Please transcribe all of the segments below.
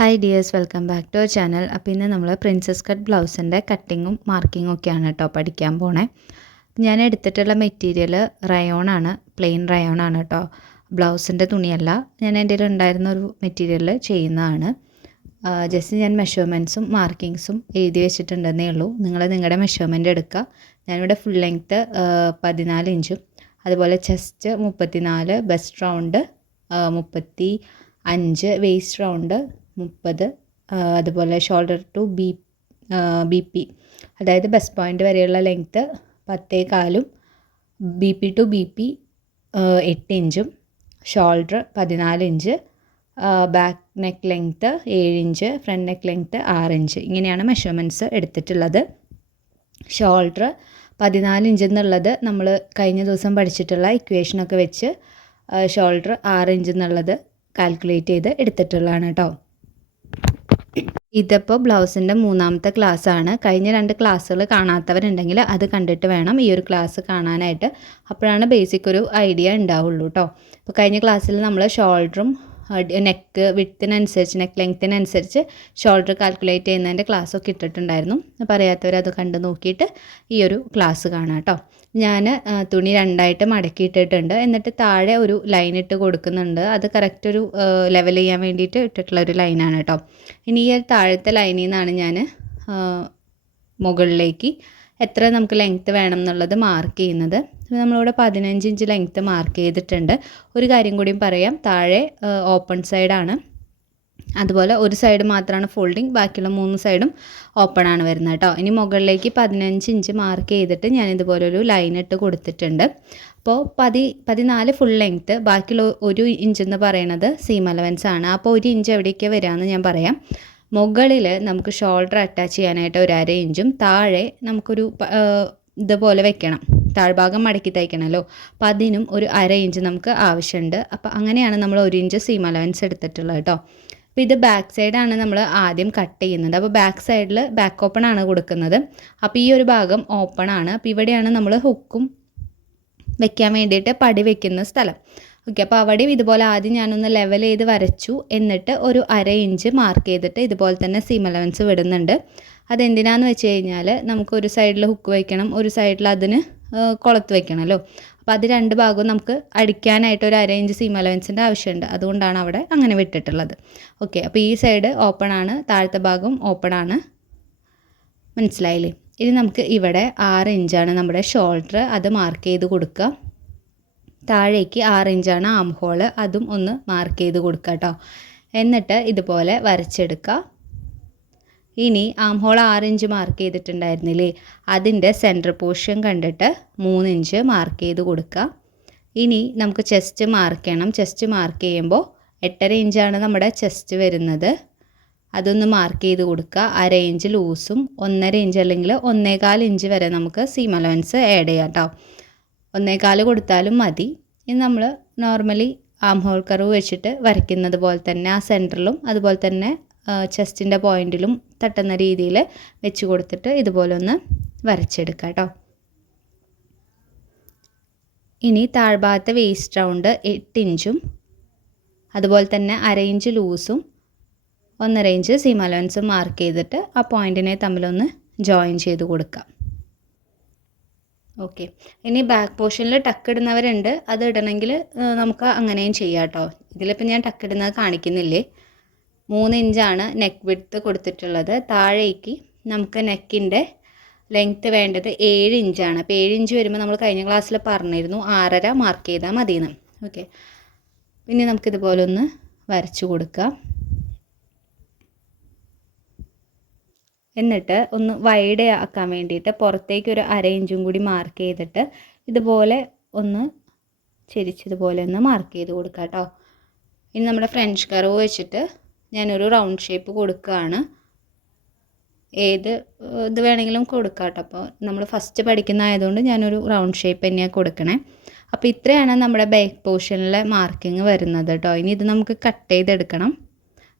Hi dears, welcome back to our channel. അപ്പോൾ ഇന്ന് നമ്മൾ പ്രിൻസസ് കട്ട് ബ്ലൗസിൻ്റെ കട്ടിങ്ങും മാർക്കിങ്ങും ഒക്കെയാണ് കേട്ടോ പഠിക്കാൻ പോണേ. ഞാൻ എടുത്തിട്ടുള്ള മെറ്റീരിയൽ റയോണാണ്, പ്ലെയിൻ റയോണാണ് കേട്ടോ, ബ്ലൗസിൻ്റെ തുണിയല്ല. ഞാൻ എൻ്റെ കയ്യിൽ ഉണ്ടായിരുന്ന ഒരു മെറ്റീരിയൽ ചെയ്യുന്നതാണ്. ജസ്റ്റ് ഞാൻ മെഷർമെൻറ്റ്സും മാർക്കിങ്സും എഴുതി വെച്ചിട്ടുണ്ടെന്നേ ഉള്ളൂ. നിങ്ങൾ നിങ്ങളുടെ മെഷർമെൻറ്റ് എടുക്കുക. ഞാനിവിടെ ഫുൾ ലെങ്ത്ത് 14 ഇഞ്ചും, അതുപോലെ chest 34, bust round 35, waist round 30, അതുപോലെ ഷോൾഡർ ടു ബി പി, അതായത് ബെസ്റ്റ് പോയിൻ്റ് വരെയുള്ള length 10.25, B P to B P 8 ഇഞ്ചും, shoulder 14 inch, back neck length 7 inch, front neck length 6 inch. ഇങ്ങനെയാണ് മെഷർമെൻറ്റ്സ് എടുത്തിട്ടുള്ളത്. ഷോൾഡർ 14 ഇഞ്ച് എന്നുള്ളത് നമ്മൾ കഴിഞ്ഞ ദിവസം പഠിച്ചിട്ടുള്ള ഇക്വേഷനൊക്കെ വെച്ച് ഷോൾഡർ 6 ഇഞ്ച് എന്നുള്ളത് കാൽക്കുലേറ്റ് ചെയ്ത് എടുത്തിട്ടുള്ളതാണ് കേട്ടോ. ഇതിപ്പോൾ ബ്ലൗസിൻ്റെ 3ാമത്തെ ക്ലാസ്സാണ്. കഴിഞ്ഞ 2 ക്ലാസ്സുകൾ കാണാത്തവരുണ്ടെങ്കിൽ അത് കണ്ടിട്ട് വേണം ഈ ഒരു ക്ലാസ് കാണാനായിട്ട്. അപ്പോഴാണ് ബേസിക് ഒരു ഐഡിയ ഉണ്ടാവുള്ളൂ കേട്ടോ. അപ്പോൾ കഴിഞ്ഞ ക്ലാസ്സിൽ നമ്മൾ ഷോൾഡറും നെക്ക് വിഡ്ത്തിനനുസരിച്ച്, നെക്ക് ലെങ്ത്തിനനുസരിച്ച് ഷോൾഡർ കാൽക്കുലേറ്റ് ചെയ്യുന്നതിൻ്റെ ക്ലാസ്സൊക്കെ ഇട്ടിട്ടുണ്ടായിരുന്നു. അപ്പോൾ അറിയാത്തവർ അത് കണ്ട് നോക്കിയിട്ട് ഈ ഒരു ക്ലാസ് കാണാം കേട്ടോ. ഞാൻ തുണി 2ആയിട്ട് മടക്കിയിട്ടിട്ടുണ്ട്. എന്നിട്ട് താഴെ ഒരു ലൈൻ ഇട്ട് കൊടുക്കുന്നുണ്ട്. അത് കറക്റ്റ് ഒരു ലെവൽ ചെയ്യാൻ വേണ്ടിയിട്ട് ഇട്ടിട്ടുള്ള ഒരു ലൈനാണ് കേട്ടോ. ഇനി ഈ താഴത്തെ ലൈനിൽ നിന്നാണ് ഞാൻ മുകളിലേക്ക് എത്ര നമുക്ക് ലെങ്ത്ത് വേണം എന്നുള്ളത് മാർക്ക് ചെയ്യുന്നത്. നമ്മളിവിടെ 15 ഇഞ്ച് ലെങ്ത്ത് മാർക്ക് ചെയ്തിട്ടുണ്ട്. ഒരു കാര്യം കൂടിയും പറയാം, താഴെ ഓപ്പൺ സൈഡാണ്, അതുപോലെ ഒരു സൈഡ് മാത്രമാണ് ഫോൾഡിങ്, ബാക്കിയുള്ള 3 സൈഡും ഓപ്പൺ ആണ് വരുന്നത് കേട്ടോ. ഇനി മുകളിലേക്ക് 15 ഇഞ്ച് മാർക്ക് ചെയ്തിട്ട് ഞാൻ ഇതുപോലൊരു ലൈൻ ഇട്ട് കൊടുത്തിട്ടുണ്ട്. അപ്പോൾ 14 ഫുൾ ലെങ്ത്ത്, ബാക്കിയുള്ള 1 ഇഞ്ച് എന്ന് പറയുന്നത് സീം അലവൻസ് ആണ്. അപ്പോൾ 1 ഇഞ്ച് എവിടേക്കാണ് വരികയെന്ന് ഞാൻ പറയാം. മുകളിൽ നമുക്ക് ഷോൾഡർ അറ്റാച്ച് ചെയ്യാനായിട്ട് 1/2 ഇഞ്ചും, താഴെ നമുക്കൊരു ഇതുപോലെ വെക്കണം, താഴ്ഭാഗം മടക്കി തയ്ക്കണമല്ലോ, അപ്പം അതിനും ഒരു 1/2 ഇഞ്ച് നമുക്ക് ആവശ്യമുണ്ട്. അപ്പോൾ അങ്ങനെയാണ് നമ്മൾ 1 ഇഞ്ച് സീം അലവൻസ് എടുത്തിട്ടുള്ളത് കേട്ടോ. അപ്പോൾ ഇത് ബാക്ക് സൈഡാണ് നമ്മൾ ആദ്യം കട്ട് ചെയ്യുന്നത്. അപ്പോൾ ബാക്ക് സൈഡിൽ ബാക്ക് ഓപ്പൺ ആണ് കൊടുക്കുന്നത്. അപ്പോൾ ഈ ഒരു ഭാഗം ഓപ്പൺ ആണ്. അപ്പോൾ ഇവിടെയാണ് നമ്മൾ ഹുക്കും വെക്കാൻ വേണ്ടിയിട്ട് പടി വെക്കുന്ന സ്ഥലം. ഓക്കെ, അപ്പോൾ അവിടെയും ഇതുപോലെ ആദ്യം ഞാനൊന്ന് ലെവൽ ചെയ്ത് വരച്ചു. എന്നിട്ട് ഒരു 1/2 ഇഞ്ച് മാർക്ക് ചെയ്തിട്ട് ഇതുപോലെ തന്നെ സീം അലവൻസ് വിടുന്നുണ്ട്. അതെന്തിനാന്ന് വെച്ച് കഴിഞ്ഞാൽ നമുക്ക് ഒരു സൈഡിൽ ഹുക്ക് വയ്ക്കണം, ഒരു സൈഡിൽ അതിന് കുളത്ത് വയ്ക്കണമല്ലോ. അപ്പോൾ അത് 2 ഭാഗവും നമുക്ക് അടിക്കാനായിട്ട് ഒരു 1/2 ഇഞ്ച് സീം അലവൻസിൻ്റെ ആവശ്യമുണ്ട്. അതുകൊണ്ടാണ് അവിടെ അങ്ങനെ വിട്ടിട്ടുള്ളത്. ഓക്കെ, അപ്പോൾ ഈ സൈഡ് ഓപ്പൺ ആണ്, താഴത്തെ ഭാഗം ഓപ്പൺ ആണ്. മനസ്സിലായില്ലേ? ഇനി നമുക്ക് ഇവിടെ 6 ഇഞ്ചാണ് നമ്മുടെ ഷോൾഡർ, അത് മാർക്ക് ചെയ്ത് കൊടുക്കുക. താഴേക്ക് 6 ഇഞ്ചാണ് ആം ഹോള്, അതും ഒന്ന് മാർക്ക് ചെയ്ത് കൊടുക്കുക കേട്ടോ. എന്നിട്ട് ഇതുപോലെ വരച്ചെടുക്കുക. ഇനി ആം ഹോൾ 6 ഇഞ്ച് മാർക്ക് ചെയ്തിട്ടുണ്ടായിരുന്നില്ലേ, അതിൻ്റെ സെൻറ്റർ പോർഷൻ കണ്ടിട്ട് 3 ഇഞ്ച് മാർക്ക് ചെയ്ത് കൊടുക്കുക. ഇനി നമുക്ക് ചെസ്റ്റ് മാർക്ക് ചെയ്യണം. ചെസ്റ്റ് മാർക്ക് ചെയ്യുമ്പോൾ 8.5 ഇഞ്ചാണ് നമ്മുടെ ചെസ്റ്റ് വരുന്നത്. അതൊന്ന് മാർക്ക് ചെയ്ത് കൊടുക്കുക. 1/2 ഇഞ്ച് ലൂസും 1.5 ഇഞ്ച് അല്ലെങ്കിൽ 1.25 ഇഞ്ച് വരെ നമുക്ക് സീം അലവൻസ് ആഡ് ചെയ്യാം കേട്ടോ. 1.25 കൊടുത്താലും മതി. ഇനി നമ്മൾ നോർമലി ആം ഹോൾ കർവ് വെച്ചിട്ട് വരയ്ക്കുന്നത് പോലെ തന്നെ ആ സെൻറ്ററിലും അതുപോലെ തന്നെ ചെസ്റ്റിൻ്റെ പോയിൻറ്റിലും തട്ടുന്ന രീതിയിൽ വെച്ച് കൊടുത്തിട്ട് ഇതുപോലെ ഒന്ന് വരച്ചെടുക്കുക കേട്ടോ. ഇനി താഴ്ഭാഗത്തെ വേസ്റ്റ് റൗണ്ട് 8 ഇഞ്ചും അതുപോലെ തന്നെ 1/2 ഇഞ്ച് ലൂസും 1.5 ഇഞ്ച് സീം അലവൻസും മാർക്ക് ചെയ്തിട്ട് ആ പോയിൻറ്റിനെ തമ്മിലൊന്ന് ജോയിൻ ചെയ്ത് കൊടുക്കുക. ഓക്കെ, ഇനി ബാക്ക് പോർഷനിൽ ടക്ക് ഇടുന്നവരുണ്ട്, അത് ഇടണമെങ്കിൽ നമുക്ക് അങ്ങനെയും ചെയ്യാം കേട്ടോ. ഇതിലിപ്പോൾ ഞാൻ ടക്ക് ഇടുന്നത് കാണിക്കുന്നില്ലേ. 3 ഇഞ്ചാണ് നെക്ക് വിഡ്ത്ത് കൊടുത്തിട്ടുള്ളത്. താഴേക്ക് നമുക്ക് നെക്കിൻ്റെ ലെങ്ത്ത് വേണ്ടത് 7 ഇഞ്ചാണ്. അപ്പോൾ 7 ഇഞ്ച് വരുമ്പോൾ നമ്മൾ കഴിഞ്ഞ ക്ലാസ്സിൽ പറഞ്ഞിരുന്നു 6.5 മാർക്ക് ചെയ്താൽ മതിയെന്ന്. ഓക്കെ, ഇനി നമുക്കിതുപോലെ ഒന്ന് വരച്ചു കൊടുക്കാം. എന്നിട്ട് ഒന്ന് വൈഡ് ആക്കാൻ വേണ്ടിയിട്ട് പുറത്തേക്ക് ഒരു 1/2 ഇഞ്ചും കൂടി മാർക്ക് ചെയ്തിട്ട് ഇതുപോലെ ഒന്ന് ചെരിച്ചതുപോലെ ഒന്ന് മാർക്ക് ചെയ്ത് കൊടുക്കാം കേട്ടോ. ഇനി നമ്മുടെ ഫ്രഞ്ച് കർവ് വെച്ചിട്ട് ഞാനൊരു റൗണ്ട് ഷേപ്പ് കൊടുക്കുകയാണ്. ഏത് ഇത് വേണമെങ്കിലും കൊടുക്കാം കേട്ടോ. അപ്പോൾ നമ്മൾ ഫസ്റ്റ് പഠിക്കുന്നതായതുകൊണ്ട് ഞാനൊരു റൗണ്ട് ഷേപ്പ് തന്നെയാണ് കൊടുക്കണേ. അപ്പോൾ ഇത്രയാണ് നമ്മുടെ ബാക്ക് പോർഷനിലെ മാർക്കിങ് വരുന്നത് കേട്ടോ. ഇനി ഇത് നമുക്ക് കട്ട് ചെയ്തെടുക്കണം.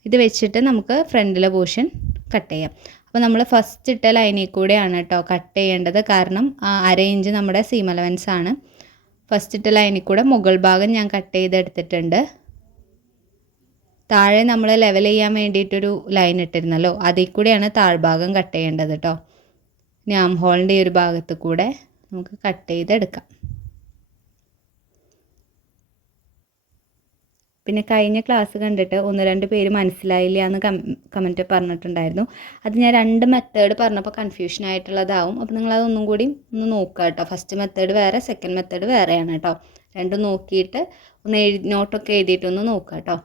ഇത് വെച്ചിട്ട് നമുക്ക് ഫ്രണ്ടിലെ പോർഷൻ കട്ട് ചെയ്യാം. അപ്പോൾ നമ്മൾ ഫസ്റ്റ് ഇട്ട ലൈനിൽ കൂടെയാണ് കേട്ടോ കട്ട് ചെയ്യേണ്ടത്. കാരണം 1/2 ഇഞ്ച് നമ്മുടെ സീം അലവൻസ് ആണ്. ഫസ്റ്റ് ഇട്ട ലൈനിൽ കൂടെ മുകൾ ഭാഗം ഞാൻ കട്ട് ചെയ്തെടുത്തിട്ടുണ്ട്. താഴെ നമ്മൾ ലെവൽ ചെയ്യാൻ വേണ്ടിയിട്ടൊരു ലൈൻ ഇട്ടിരുന്നല്ലോ, അതിൽ കൂടെയാണ് താഴ്ഭാഗം കട്ട് ചെയ്യേണ്ടത് കേട്ടോ. ഇനി ആം ഹോളിൻ്റെ ഈ ഒരു ഭാഗത്ത് കൂടെ നമുക്ക് കട്ട് ചെയ്തെടുക്കാം. പിന്നെ കഴിഞ്ഞ ക്ലാസ് കണ്ടിട്ട് 1-2 പേര് മനസ്സിലായില്ല എന്ന് കമൻറ്റ് പറഞ്ഞിട്ടുണ്ടായിരുന്നു. അത് ഞാൻ 2 മെത്തേഡ് പറഞ്ഞപ്പോൾ കൺഫ്യൂഷൻ ആയിട്ടുള്ളതാവും. അപ്പോൾ നിങ്ങളതൊന്നും കൂടി ഒന്ന് നോക്കുക കേട്ടോ. ഫസ്റ്റ് മെത്തേഡ് വേറെ, സെക്കൻഡ് മെത്തേഡ് വേറെയാണ് കേട്ടോ. രണ്ടും നോക്കിയിട്ട് ഒന്ന് നോട്ടൊക്കെ എഴുതിയിട്ടൊന്ന് നോക്കുക കേട്ടോ.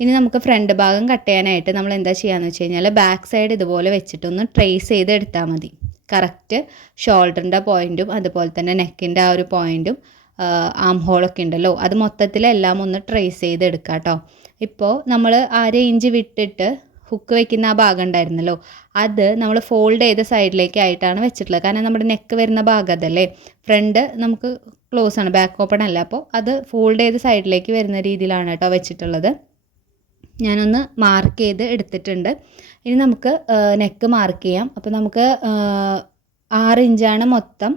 ഇനി നമുക്ക് ഫ്രണ്ട് ഭാഗം കട്ട് ചെയ്യാനായിട്ട് നമ്മൾ എന്താ ചെയ്യാന്ന് വെച്ച് കഴിഞ്ഞാൽ ബാക്ക് സൈഡ് ഇതുപോലെ വെച്ചിട്ടൊന്ന് ട്രേസ് ചെയ്ത് എടുത്താൽ മതി. കറക്റ്റ് ഷോൾഡറിൻ്റെ പോയിൻറ്റും അതുപോലെ തന്നെ നെക്കിൻ്റെ ആ ഒരു പോയിൻറ്റും ആം ഹോളൊക്കെ ഉണ്ടല്ലോ, അത് മൊത്തത്തിലെല്ലാം ഒന്ന് ട്രേസ് ചെയ്തെടുക്കുക കേട്ടോ. ഇപ്പോൾ നമ്മൾ 1/2 ഇഞ്ച് വിട്ടിട്ട് ഹുക്ക് വെക്കുന്ന ആ ഭാഗം ഉണ്ടായിരുന്നല്ലോ, അത് നമ്മൾ ഫോൾഡ് ചെയ്ത സൈഡിലേക്കായിട്ടാണ് വെച്ചിട്ടുള്ളത്. കാരണം നമ്മുടെ നെക്ക് വരുന്ന ഭാഗം അതല്ലേ, ഫ്രണ്ട് നമുക്ക് ക്ലോസ് ആണ്, ബാക്ക് ഓപ്പൺ അല്ല. അപ്പോൾ അത് ഫോൾഡ് ചെയ്ത സൈഡിലേക്ക് വരുന്ന രീതിയിലാണ് കേട്ടോ വെച്ചിട്ടുള്ളത്. ഞാനൊന്ന് മാർക്ക് ചെയ്ത് എടുത്തിട്ടുണ്ട്. ഇനി നമുക്ക് നെക്ക് മാർക്ക് ചെയ്യാം. അപ്പോൾ നമുക്ക് 6 ഇഞ്ചാണ് മൊത്തം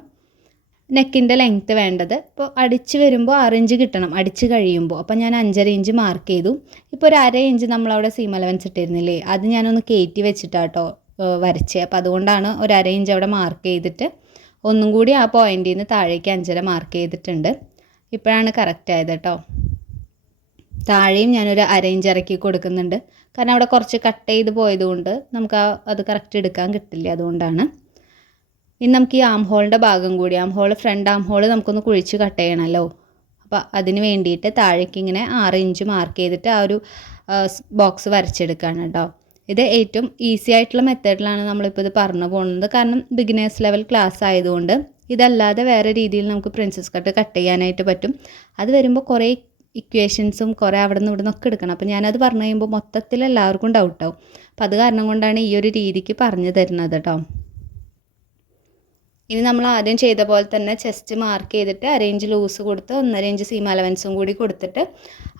നെക്കിൻ്റെ ലെങ്ത്ത് വേണ്ടത്. ഇപ്പോൾ അടിച്ച് വരുമ്പോൾ 6 ഇഞ്ച് കിട്ടണം അടിച്ച് കഴിയുമ്പോൾ. അപ്പോൾ ഞാൻ 5.5 ഇഞ്ച് മാർക്ക് ചെയ്തു. ഇപ്പോൾ ഒരു 1/2 ഇഞ്ച് നമ്മളവിടെ സീം അലവൻസ് ഇട്ടിരുന്നില്ലേ, അത് ഞാനൊന്ന് കയറ്റി വെച്ചിട്ടാട്ടോ വരച്ചത്. അപ്പോൾ അതുകൊണ്ടാണ് ഒരു 1/2 ഇഞ്ച് അവിടെ മാർക്ക് ചെയ്തിട്ട് ഒന്നും കൂടി ആ പോയിൻറ്റിൽ നിന്ന് താഴേക്ക് 5.5 മാർക്ക് ചെയ്തിട്ടുണ്ട്. ഇപ്പോഴാണ് കറക്റ്റ് ആയത് കേട്ടോ. താഴെയും ഞാനൊരു 1/2 ഇഞ്ച് ഇറക്കി കൊടുക്കുന്നുണ്ട്. കാരണം അവിടെ കുറച്ച് കട്ട് ചെയ്ത് പോയതുകൊണ്ട് നമുക്ക് അത് കറക്റ്റ് എടുക്കാൻ കിട്ടില്ല, അതുകൊണ്ടാണ്. ഇനി നമുക്ക് ഈ ആം ഹോളിൻ്റെ ഭാഗം കൂടി, ഫ്രണ്ട് ആം ഹോൾ നമുക്കൊന്ന് കുഴിച്ച് കട്ട് ചെയ്യണമല്ലോ. അപ്പോൾ അതിന് വേണ്ടിയിട്ട് താഴേക്ക് ഇങ്ങനെ 6 ഇഞ്ച് മാർക്ക് ചെയ്തിട്ട് ആ ഒരു ബോക്സ് വരച്ചെടുക്കുകയാണ് കേട്ടോ. ഇത് ഏറ്റവും ഈസി ആയിട്ടുള്ള മെത്തേഡിലാണ് നമ്മളിപ്പോൾ ഇത് പറഞ്ഞു പോകുന്നത്. കാരണം ബിഗിനേഴ്സ് ലെവൽ ക്ലാസ് ആയതുകൊണ്ട്. ഇതല്ലാതെ വേറെ രീതിയിൽ നമുക്ക് പ്രിൻസസ് കട്ട് ചെയ്യാനായിട്ട് പറ്റും. അത് വരുമ്പോൾ കുറേ ഇക്വേഷൻസും കുറേ അവിടെ നിന്ന് ഇവിടെ നിന്നൊക്കെ എടുക്കണം. അപ്പോൾ ഞാനത് പറഞ്ഞു കഴിയുമ്പോൾ മൊത്തത്തിൽ എല്ലാവർക്കും ഡൗട്ടാവും. അപ്പോൾ അത് കാരണം കൊണ്ടാണ് ഈ ഒരു രീതിക്ക് പറഞ്ഞു തരുന്നത് കേട്ടോ. ഇനി നമ്മൾ ആദ്യം ചെയ്ത പോലെ തന്നെ ചെസ്റ്റ് മാർക്ക് ചെയ്തിട്ട് 1/2 ഇഞ്ച് ലൂസ് കൊടുത്ത് 1.5 ഇഞ്ച് സീം അലവൻസും കൂടി കൊടുത്തിട്ട്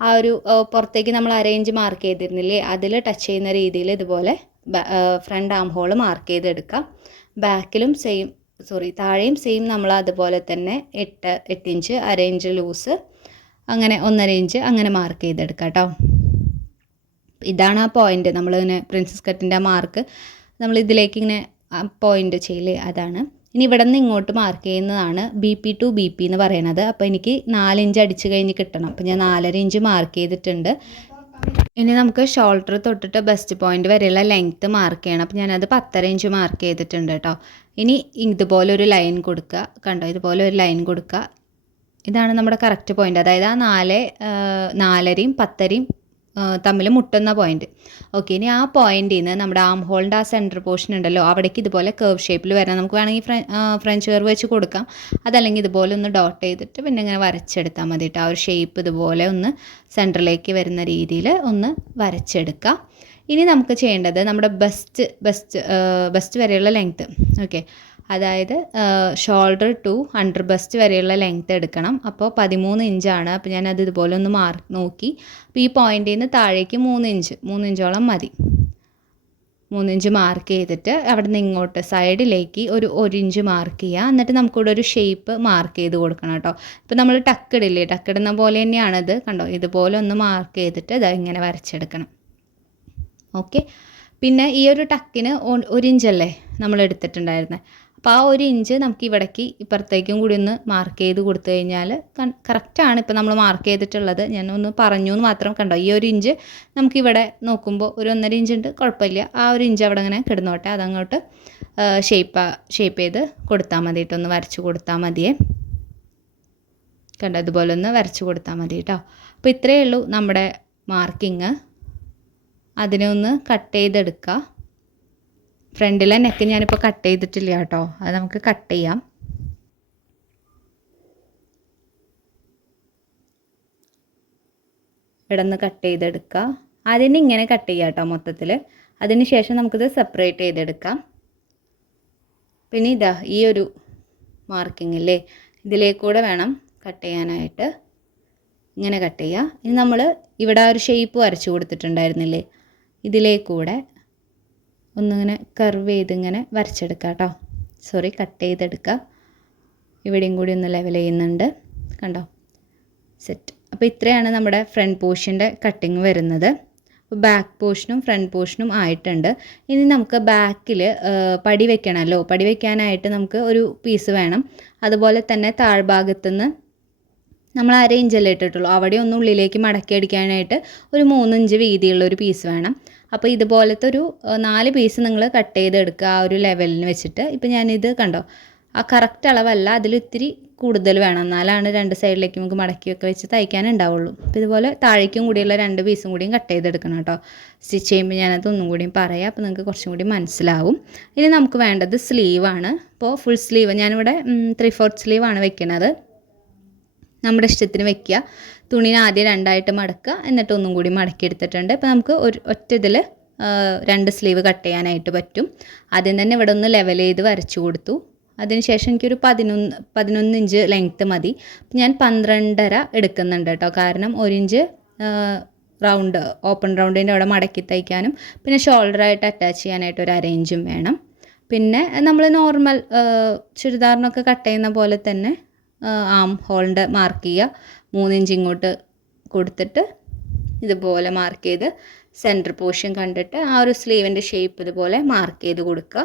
ആ ഒരു പുറത്തേക്ക് നമ്മൾ 1/2 ഇഞ്ച് മാർക്ക് ചെയ്തിരുന്നില്ലേ, അതിൽ ടച്ച് ചെയ്യുന്ന രീതിയിൽ ഇതുപോലെ ഫ്രണ്ട് ആം ഹോൾ മാർക്ക് ചെയ്തെടുക്കാം. ബാക്കിലും താഴെയും സെയിം നമ്മൾ അതുപോലെ തന്നെ 8 ഇഞ്ച് 1/2 ഇഞ്ച് ലൂസ് അങ്ങനെ 1.5 ഇഞ്ച് അങ്ങനെ മാർക്ക് ചെയ്തെടുക്കാം കേട്ടോ. ഇതാണ് ആ പോയിൻ്റ്, നമ്മളിങ്ങനെ പ്രിൻസസ് കട്ടിൻ്റെ ആ മാർക്ക് നമ്മൾ ഇതിലേക്ക് ഇങ്ങനെ പോയിൻ്റ് ചെയ്യില്ലേ, അതാണ്. ഇനി ഇവിടെ നിന്ന് ഇങ്ങോട്ട് മാർക്ക് ചെയ്യുന്നതാണ് BP to BP എന്ന് പറയുന്നത്. അപ്പോൾ എനിക്ക് 4 ഇഞ്ച് അടിച്ച് കഴിഞ്ഞ് കിട്ടണം. അപ്പോൾ ഞാൻ 4.5 ഇഞ്ച് മാർക്ക് ചെയ്തിട്ടുണ്ട്. ഇനി നമുക്ക് ഷോൾഡർ തൊട്ടിട്ട് ബെസ്റ്റ് പോയിൻ്റ് വരെയുള്ള ലെങ്ത്ത് മാർക്ക് ചെയ്യണം. അപ്പോൾ ഞാനത് 10.5 ഇഞ്ച് മാർക്ക് ചെയ്തിട്ടുണ്ട് കേട്ടോ. ഇനി ഇതുപോലെ ഒരു ലൈൻ കൊടുക്കുക, കണ്ടോ, ഇതുപോലെ ഒരു ലൈൻ കൊടുക്കുക. ഇതാണ് നമ്മുടെ കറക്റ്റ് പോയിൻ്റ്, അതായത് ആ 4.5യും 10.5യും തമ്മിൽ മുട്ടുന്ന പോയിൻ്റ്. ഓക്കെ, ഇനി ആ പോയിൻ്റിൽ നിന്ന് നമ്മുടെ ആം ഹോളിൻ്റെ ആ സെൻറ്റർ പോർഷൻ ഉണ്ടല്ലോ, അവിടേക്ക് ഇതുപോലെ കർവ് ഷേപ്പിൽ വരണം. നമുക്ക് വേണമെങ്കിൽ ഫ്രഞ്ച് കർവ് വെച്ച് കൊടുക്കാം, അതല്ലെങ്കിൽ ഇതുപോലെ ഒന്ന് ഡോട്ട് ചെയ്തിട്ട് പിന്നെ ഇങ്ങനെ വരച്ചെടുത്താൽ മതി കേട്ടോ. ആ ഒരു ഷേപ്പ് ഇതുപോലെ ഒന്ന് സെൻറ്ററിലേക്ക് വരുന്ന രീതിയിൽ ഒന്ന് വരച്ചെടുക്കാം. ഇനി നമുക്ക് ചെയ്യേണ്ടത് നമ്മുടെ ബെസ്റ്റ് വരെയുള്ള ലെങ്ത്ത്. ഓക്കെ, അതായത് ഷോൾഡർ ടു അണ്ടർ ബസ്റ്റ് വരെയുള്ള ലെങ്ത്ത് എടുക്കണം. അപ്പോൾ 13 ഇഞ്ചാണ്. അപ്പോൾ ഞാനത് ഇതുപോലെ ഒന്ന് മാർക്ക് നോക്കി. അപ്പോൾ ഈ പോയിൻ്റിൽ നിന്ന് താഴേക്ക് 3 ഇഞ്ചോളം മതി. 3 ഇഞ്ച് മാർക്ക് ചെയ്തിട്ട് അവിടെ നിന്ന് ഇങ്ങോട്ട് സൈഡിലേക്ക് ഒരു 1 ഇഞ്ച് മാർക്ക് ചെയ്യുക. എന്നിട്ട് നമുക്കിവിടെ ഒരു ഷേപ്പ് മാർക്ക് ചെയ്ത് കൊടുക്കണം കേട്ടോ. ഇപ്പോൾ നമ്മൾ ടക്കിടുന്ന പോലെ തന്നെയാണിത്, കണ്ടോ, ഇതുപോലെ ഒന്ന് മാർക്ക് ചെയ്തിട്ട് ഇതാ ഇങ്ങനെ വരച്ചെടുക്കണം. ഓക്കെ, പിന്നെ ഈ ഒരു ടക്കിന് 1 ഇഞ്ചല്ലേ നമ്മൾ എടുത്തിട്ടുണ്ടായിരുന്നത്. അപ്പോൾ ആ 1 ഇഞ്ച് നമുക്ക് ഇവിടേക്ക് ഇപ്പുറത്തേക്കും കൂടി ഒന്ന് മാർക്ക് ചെയ്ത് കൊടുത്തു കഴിഞ്ഞാൽ കറക്റ്റാണ്. ഇപ്പോൾ നമ്മൾ മാർക്ക് ചെയ്തിട്ടുള്ളത് ഞാനൊന്ന് പറഞ്ഞു എന്ന് മാത്രം, കണ്ടോ, ഈ 1 ഇഞ്ച് നമുക്കിവിടെ നോക്കുമ്പോൾ ഒരു 1.5 ഇഞ്ച് ഉണ്ട്, കുഴപ്പമില്ല. ആ 1 ഇഞ്ച് അവിടെ അങ്ങനെ കിടന്നോട്ടെ, അതങ്ങോട്ട് ഷേപ്പ് ചെയ്ത് കൊടുത്താൽ മതി കേട്ടോ, ഒന്ന് വരച്ച് കൊടുത്താൽ മതിയേ. കണ്ടോ, ഇതുപോലെ ഒന്ന് വരച്ച് കൊടുത്താൽ മതി കേട്ടോ. അപ്പോൾ ഇത്രയേ ഉള്ളൂ നമ്മുടെ മാർക്കിങ്. അതിനെ ഒന്ന് കട്ട് ചെയ്തെടുക്കുക. ഫ്രണ്ടിലെ നെക്ക് ഞാനിപ്പോൾ കട്ട് ചെയ്തിട്ടില്ല കേട്ടോ, അത് നമുക്ക് കട്ട് ചെയ്യാം. ഇവിടെ നിന്ന് കട്ട് ചെയ്തെടുക്കുക. അതിന് ഇങ്ങനെ കട്ട് ചെയ്യാം കേട്ടോ മൊത്തത്തിൽ. അതിന് ശേഷം നമുക്കിത് സെപ്പറേറ്റ് ചെയ്തെടുക്കാം. പിന്നെ ഇതാ ഈ ഒരു മാർക്കിംഗ് ഇല്ലേ, ഇതിലേക്കൂടെ വേണം കട്ട് ചെയ്യാനായിട്ട്. ഇങ്ങനെ കട്ട് ചെയ്യുക. ഇനി നമ്മൾ ഇവിടെ ഒരു ഷേപ്പ് വരച്ച് കൊടുത്തിട്ടുണ്ടായിരുന്നില്ലേ, ഇതിലേക്കൂടെ ഒന്നിങ്ങനെ കർവ് ചെയ്തിങ്ങനെ വരച്ചെടുക്കുക കേട്ടോ. കട്ട് ചെയ്തെടുക്കുക. ഇവിടെയും കൂടി ഒന്ന് ലെവൽ ചെയ്യുന്നുണ്ട്, കണ്ടോ, സെറ്റ്. അപ്പോൾ ഇത്രയാണ് നമ്മുടെ ഫ്രണ്ട് പോർഷൻ്റെ കട്ടിങ് വരുന്നത്. ബാക്ക് പോർഷനും ഫ്രണ്ട് പോർഷനും ആയിട്ടുണ്ട്. ഇനി നമുക്ക് ബാക്കിൽ പടി വെക്കണമല്ലോ. പടി വെക്കാനായിട്ട് നമുക്ക് ഒരു പീസ് വേണം. അതുപോലെ തന്നെ താഴ്ഭാഗത്തുനിന്ന് നമ്മൾ 1/2 ഇഞ്ചല്ലേ ഇട്ടിട്ടുള്ളൂ, അവിടെ ഒന്ന് ഉള്ളിലേക്ക് മടക്കി അടിക്കാനായിട്ട് ഒരു 3 ഇഞ്ച് വീതിയുള്ള ഒരു പീസ് വേണം. അപ്പോൾ ഇതുപോലത്തെ ഒരു 4 പീസ് നിങ്ങൾ കട്ട് ചെയ്തെടുക്കുക ആ ഒരു ലെവലിന് വെച്ചിട്ട്. ഇപ്പോൾ ഞാനിത് കണ്ടോ, ആ കറക്റ്റ് അളവല്ല, അതിലിത്തിരി കൂടുതൽ വേണം, എന്നാലാണ് 2 സൈഡിലേക്ക് നമുക്ക് മടക്കിയൊക്കെ വെച്ച് തയ്ക്കാനുണ്ടാവുള്ളൂ. അപ്പോൾ ഇതുപോലെ താഴേക്കും കൂടിയുള്ള 2 പീസും കൂടിയും കട്ട് ചെയ്തെടുക്കണം കേട്ടോ. സ്റ്റിച്ച് ചെയ്യുമ്പോൾ ഞാനത് ഒന്നും കൂടിയും പറയാം, അപ്പോൾ നിങ്ങൾക്ക് കുറച്ചും കൂടി മനസ്സിലാവും. ഇനി നമുക്ക് വേണ്ടത് സ്ലീവാണ്. അപ്പോൾ ഫുൾ സ്ലീവ് ഞാനിവിടെ 3/4 സ്ലീവാണ് വെക്കുന്നത്. നമ്മുടെ ഇഷ്ടത്തിന് വെക്കുക. തുണിനെ ആദ്യം 2ആയിട്ട് മടക്കുക, എന്നിട്ട് ഒന്നും കൂടി മടക്കി എടുത്തിട്ടുണ്ട്. ഇപ്പോൾ നമുക്ക് ഒറ്റ ഇതിൽ 2 സ്ലീവ് കട്ട് ചെയ്യാനായിട്ട് പറ്റും. ആദ്യം തന്നെ ഇവിടെ ഒന്ന് ലെവൽ ചെയ്ത് വരച്ചു കൊടുത്തു. അതിനുശേഷം എനിക്കൊരു 11 ഇഞ്ച് ലെങ്ത്ത് മതി. ഞാൻ 12.5 എടുക്കുന്നുണ്ട് കേട്ടോ. കാരണം 1 ഇഞ്ച് റൗണ്ട് ഓപ്പൺ റൗണ്ടിൻ്റെ അവിടെ മടക്കി തയ്ക്കാനും പിന്നെ ഷോൾഡറായിട്ട് അറ്റാച്ച് ചെയ്യാനായിട്ട് ഒരു 1/2 ഇഞ്ചും വേണം. പിന്നെ നമ്മൾ നോർമൽ ചുരിദാറിനൊക്കെ കട്ട് ചെയ്യുന്ന പോലെ തന്നെ ആം ഹോളിൻ്റെ മാർക്ക് ചെയ്യുക. 3 ഇഞ്ച് ഇങ്ങോട്ട് കൊടുത്തിട്ട് ഇതുപോലെ മാർക്ക് ചെയ്ത് സെൻറ്റർ പോർഷൻ കണ്ടിട്ട് ആ ഒരു സ്ലീവിൻ്റെ ഷേപ്പ് ഇതുപോലെ മാർക്ക് ചെയ്ത് കൊടുക്കുക.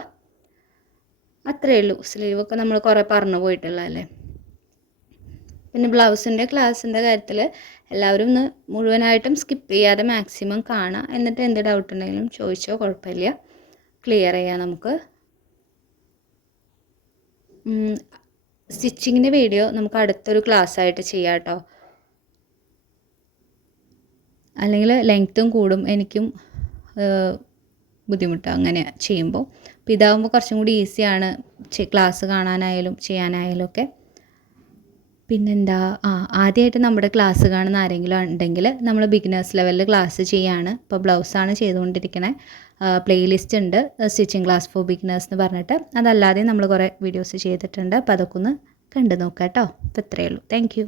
അത്രയേ ഉള്ളൂ. സ്ലീവൊക്കെ നമ്മൾ കുറേ പറഞ്ഞു പോയിട്ടുള്ളതല്ലേ. പിന്നെ ബ്ലൗസിൻ്റെ ക്ലാസ്സിൻ്റെ കാര്യത്തിൽ എല്ലാവരും ഒന്ന് മുഴുവനായിട്ടും സ്കിപ്പ് ചെയ്യാതെ മാക്സിമം കാണുക. എന്നിട്ട് എന്ത് ഡൗട്ട് ഉണ്ടെങ്കിലും ചോദിച്ചോ, കുഴപ്പമില്ല, ക്ലിയർ ചെയ്യാം നമുക്ക്. സ്റ്റിച്ചിങ്ങിൻ്റെ വീഡിയോ നമുക്ക് അടുത്തൊരു ക്ലാസ് ആയിട്ട് ചെയ്യാം കേട്ടോ. അല്ലെങ്കിൽ ലെങ്ത്തും കൂടും, എനിക്കും ബുദ്ധിമുട്ട് അങ്ങനെ ചെയ്യുമ്പോൾ. അപ്പോൾ ഇതാകുമ്പോൾ കുറച്ചും കൂടി ഈസിയാണ് ക്ലാസ് കാണാനായാലും ചെയ്യാനായാലും ഒക്കെ. പിന്നെന്താ, ആദ്യമായിട്ട് നമ്മുടെ ക്ലാസ് കാണുന്ന ആരെങ്കിലും ഉണ്ടെങ്കിൽ നമ്മൾ ബിഗിനേഴ്സ് ലെവലിൽ ക്ലാസ് ചെയ്യാണ്. ഇപ്പോൾ ബ്ലൗസാണ് ചെയ്തുകൊണ്ടിരിക്കണേ. പ്ലേലിസ്റ്റ് ഉണ്ട്, സ്റ്റിച്ചിങ് ക്ലാസ് ഫോർ ബിഗിനേഴ്സ് എന്ന് പറഞ്ഞിട്ട്. അതല്ലാതെ നമ്മൾ കുറേ വീഡിയോസ് ചെയ്തിട്ടുണ്ട്. അപ്പോൾ അതൊക്കെ ഒന്ന് കണ്ടു നോക്കാം കേട്ടോ. അപ്പോൾ ഇത്രയേ ഉള്ളൂ. Thank you.